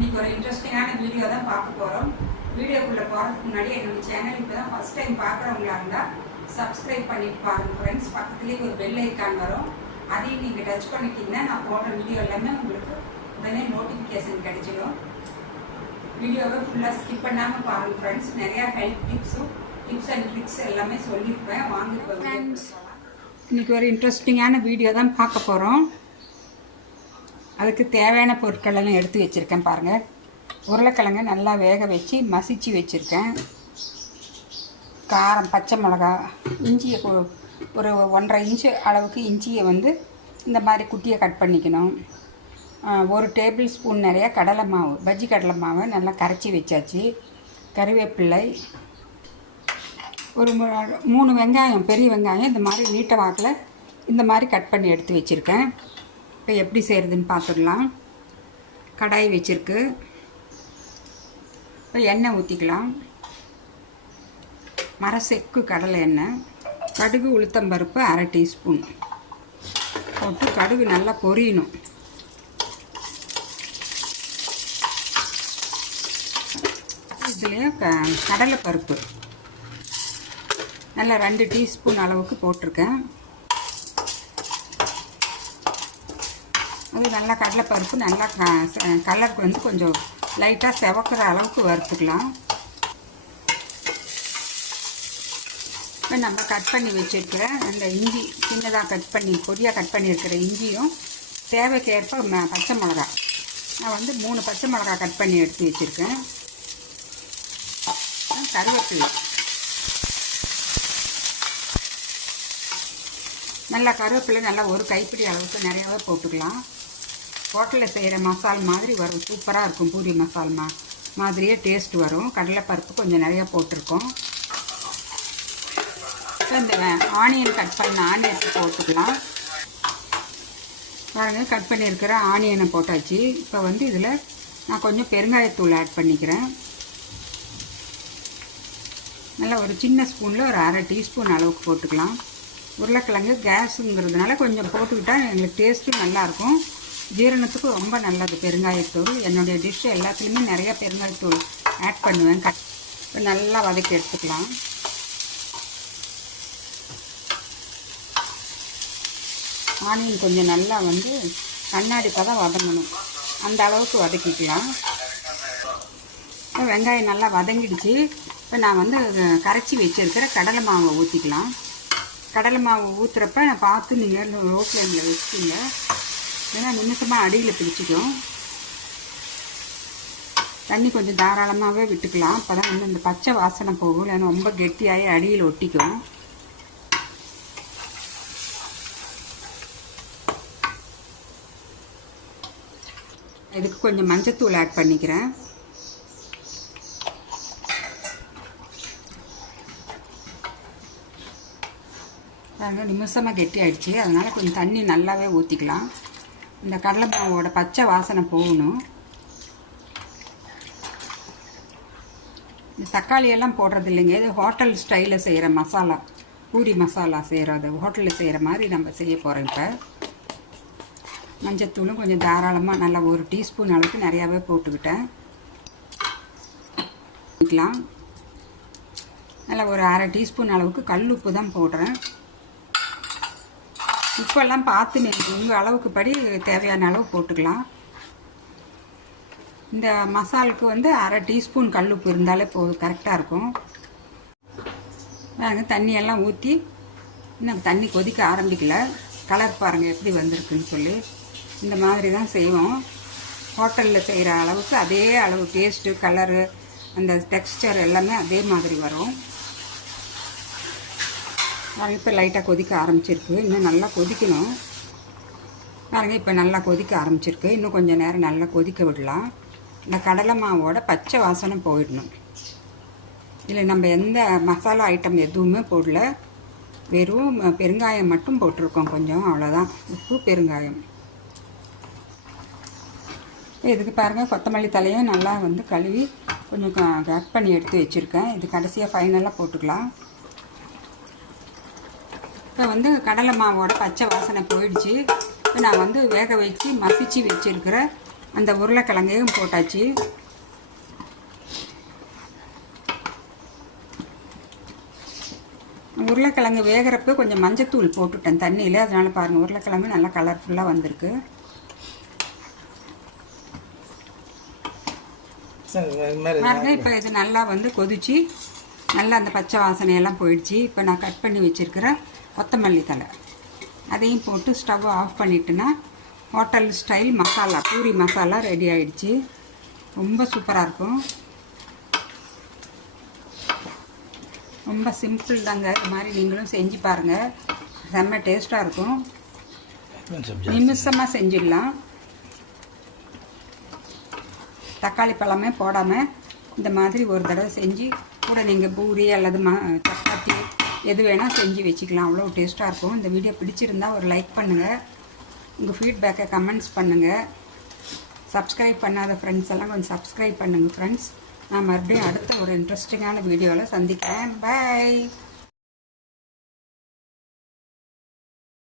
இன்னைக்கு ஒரு இன்ட்ரெஸ்டிங்கான வீடியோ தான் பார்க்க போகிறோம் வீடியோக்குள்ளே போகிறதுக்கு முன்னாடி என்னோடய சேனல் இப்போ தான் ஃபஸ்ட் டைம் பார்க்குறவங்களா இருந்தால் சப்ஸ்கிரைப் பண்ணிட்டு பாருங்கள் ஃப்ரெண்ட்ஸ் பக்கத்துலேயே ஒரு பெல் ஐக்கான் வரும் அதையும் நீங்கள் டச் பண்ணிட்டீங்கன்னா நான் போடுற வீடியோ எல்லாமே உங்களுக்கு உடனே நோட்டிஃபிகேஷன் கிடைச்சிடும் வீடியோவை ஃபுல்லாக ஸ்கிப் பண்ணாமல் பாருங்கள் ஃப்ரெண்ட்ஸ் நிறையா ஹெல்த் டிப்ஸும் டிப்ஸ் அண்ட் ட்ரிக்ஸ் எல்லாமே சொல்லியிருப்பேன் வாங்கிட்டு ஃப்ரெண்ட்ஸ் இன்றைக்கி ஒரு இன்ட்ரெஸ்டிங்கான வீடியோ தான் பார்க்க போகிறோம் அதுக்கு தேவையான பொருட்களெல்லாம் எடுத்து வச்சுருக்கேன் பாருங்கள் உருளைக்கிழங்கு நல்லா வேக வச்சு மசிச்சு வச்சுருக்கேன் காரம் பச்சை மிளகா இஞ்சியை ஒரு ஒன்றரை இன்ச்சு அளவுக்கு இஞ்சியை வந்து இந்த மாதிரி குட்டியை கட் பண்ணிக்கணும் ஒரு டேபிள் ஸ்பூன் நிறையா கடலை மாவு பஜ்ஜி கடலை மாவை நல்லா கரைச்சி வச்சாச்சு கருவேப்பிள்ளை ஒரு மூணு வெங்காயம் பெரிய வெங்காயம் இந்த மாதிரி வீட்டை வாக்கில் இந்த மாதிரி கட் பண்ணி எடுத்து வச்சுருக்கேன் இப்போ எப்படி செய்கிறதுன்னு பார்த்துடலாம் கடாய் வச்சுருக்கு இப்போ எண்ணெய் ஊற்றிக்கலாம் மர செக்கு கடலை எண்ணெய் கடுகு உளுத்தம் பருப்பு அரை டீஸ்பூன் போட்டு கடுகு நல்லா பொரியணும் இதுலேயே கடலைப்பருப்பு நல்லா ரெண்டு டீஸ்பூன் அளவுக்கு போட்டிருக்கேன் போய் நல்லா கடலைப்பருப்பு நல்லா கலருக்கு வந்து கொஞ்சம் லைட்டாக செவக்கிற அளவுக்கு வறுத்துக்கலாம் இப்போ நம்ம கட் பண்ணி வச்சுருக்கிற அந்த இஞ்சி சின்னதாக கட் பண்ணி பொடியாக கட் பண்ணியிருக்கிற இஞ்சியும் தேவைக்கேற்ப பச்சை மிளகா நான் வந்து மூணு பச்சை மிளகா கட் பண்ணி எடுத்து வச்சுருக்கேன் கருவேப்பிலை நல்லா கருவேப்பிலை நல்லா ஒரு கைப்பிடி அளவுக்கு நிறையாவே போட்டுக்கலாம் ஹோட்டலில் செய்கிற மசால் மாதிரி வரும் சூப்பராக இருக்கும் பூரி மசால் மா மாதிரியே டேஸ்ட் வரும் கடலைப்பருப்பு கொஞ்சம் நிறையா போட்டிருக்கோம் இப்போ இந்த ஆனியன் கட் பண்ண ஆனியன் போட்டுக்கலாம் பாருங்கள் கட் பண்ணியிருக்கிற ஆனியனை போட்டாச்சு இப்போ வந்து இதில் நான் கொஞ்சம் பெருங்காயத்தூள் ஆட் பண்ணிக்கிறேன் நல்லா ஒரு சின்ன ஸ்பூனில் ஒரு அரை டீஸ்பூன் அளவுக்கு போட்டுக்கலாம் உருளைக்கிழங்கு கேஸுங்கிறதுனால கொஞ்சம் போட்டுக்கிட்டால் எங்களுக்கு டேஸ்ட்டும் நல்லாயிருக்கும் ஜீரணத்துக்கு ரொம்ப நல்லது பெருங்காயத்தூள் என்னுடைய டிஷ்ஷு எல்லாத்துலேயுமே நிறையா பெருங்காயத்தூள் ஆட் பண்ணுவேன் கட் நல்லா வதக்கி எடுத்துக்கலாம் ஆனியன் கொஞ்சம் நல்லா வந்து கண்ணாடி தான் வதங்கணும் அந்த அளவுக்கு வதக்கிக்கலாம் வெங்காயம் நல்லா வதங்கிடுச்சு இப்போ நான் வந்து கரைச்சி வச்சுருக்கிற கடலை மாவை ஊற்றிக்கலாம் கடலை மாவு ஊற்றுறப்ப நான் பார்த்து நீங்கள் லோ ஃப்ளேமில் வச்சுங்க ஏன்னா நிமிஷமாக அடியில் பிடிச்சிக்கும் தண்ணி கொஞ்சம் தாராளமாகவே விட்டுக்கலாம் அப்போ தான் வந்து இந்த பச்சை வாசனை போகும் இல்லைன்னா ரொம்ப கெட்டியாகி அடியில் ஒட்டிக்கும் இதுக்கு கொஞ்சம் மஞ்சத்தூள் ஆட் பண்ணிக்கிறேன் நாங்கள் நிமிஷமாக கெட்டி ஆகிடுச்சு அதனால் கொஞ்சம் தண்ணி நல்லாவே ஊற்றிக்கலாம் இந்த கடலை மாவோட பச்சை வாசனை போகணும் இந்த தக்காளியெல்லாம் போடுறது இல்லைங்க இது ஹோட்டல் ஸ்டைலில் செய்கிற மசாலா பூரி மசாலா செய்கிறது ஹோட்டலில் செய்கிற மாதிரி நம்ம செய்ய போகிறோம் இப்போ மஞ்சத்தூளும் கொஞ்சம் தாராளமாக நல்லா ஒரு டீஸ்பூன் அளவுக்கு நிறையாவே போட்டுக்கிட்டேன் நல்லா ஒரு அரை டீஸ்பூன் அளவுக்கு கல் உப்பு தான் போடுறேன் உப்பெல்லாம் பார்த்து நீங்கள் உங்கள் அளவுக்கு படி தேவையான அளவு போட்டுக்கலாம் இந்த மசாலுக்கு வந்து அரை டீஸ்பூன் கல் உப்பு இருந்தாலே போதும் கரெக்டாக இருக்கும் நாங்கள் தண்ணியெல்லாம் ஊற்றி இன்னும் தண்ணி கொதிக்க ஆரம்பிக்கல கலர் பாருங்கள் எப்படி வந்திருக்குன்னு சொல்லி இந்த மாதிரி தான் செய்வோம் ஹோட்டலில் செய்கிற அளவுக்கு அதே அளவு டேஸ்ட்டு கலரு அந்த டெக்ஸ்டர் எல்லாமே அதே மாதிரி வரும் இப்போ லைட்டாக கொதிக்க ஆரம்பிச்சிருக்கு இன்னும் நல்லா கொதிக்கணும் பாருங்கள் இப்போ நல்லா கொதிக்க ஆரம்பிச்சிருக்கு இன்னும் கொஞ்சம் நேரம் நல்லா கொதிக்க விடலாம் இந்த கடலை மாவோட பச்சை வாசனை போயிடணும் இல்லை நம்ம எந்த மசாலா ஐட்டம் எதுவுமே போடல வெறும் பெருங்காயம் மட்டும் போட்டிருக்கோம் கொஞ்சம் அவ்வளோதான் உப்பு பெருங்காயம் இதுக்கு பாருங்கள் கொத்தமல்லி தலையும் நல்லா வந்து கழுவி கொஞ்சம் கட் பண்ணி எடுத்து வச்சுருக்கேன் இது கடைசியாக ஃபைனலாக போட்டுக்கலாம் இப்போ வந்து கடலை மாவோட பச்சை வாசனை போயிடுச்சு இப்போ நான் வந்து வேக வச்சு மசிச்சு வச்சுருக்கிற அந்த உருளைக்கிழங்கையும் போட்டாச்சு உருளைக்கிழங்கு வேகிறப்ப கொஞ்சம் மஞ்சத்தூள் போட்டுட்டேன் தண்ணியில் அதனால் பாருங்கள் உருளைக்கிழங்கு நல்லா கலர்ஃபுல்லாக வந்திருக்கு பாருங்க இப்போ இது நல்லா வந்து கொதிச்சு நல்லா அந்த பச்சை வாசனையெல்லாம் போயிடுச்சு இப்போ நான் கட் பண்ணி வச்சுருக்கிறேன் கொத்தமல்லி தலை அதையும் போட்டு stove off பண்ணிட்டுனா hotel style masala puri masala ready ஆகிடுச்சி ரொம்ப சூப்பராக இருக்கும் ரொம்ப சிம்பிள் தாங்க இது மாதிரி நீங்களும் செஞ்சு பாருங்கள் செம்ம டேஸ்ட்டாக இருக்கும் நிமிஷமாக செஞ்சிடலாம் தக்காளி பழமே போடாமல் இந்த மாதிரி ஒரு தடவை செஞ்சு கூட நீங்கள் பூரி அல்லது ம சப்பாத்தி எது வேணால் செஞ்சு வச்சுக்கலாம் அவ்வளோ டேஸ்ட்டாக இருக்கும் இந்த வீடியோ பிடிச்சிருந்தால் ஒரு லைக் பண்ணுங்கள் உங்கள் ஃபீட்பேக்கை கமெண்ட்ஸ் பண்ணுங்கள் சப்ஸ்கிரைப் பண்ணாத ஃப்ரெண்ட்ஸ் எல்லாம் கொஞ்சம் சப்ஸ்கிரைப் பண்ணுங்கள் ஃப்ரெண்ட்ஸ் நான் மறுபடியும் அடுத்த ஒரு இன்ட்ரெஸ்டிங்கான வீடியோவில் சந்திக்கிறேன் பாய்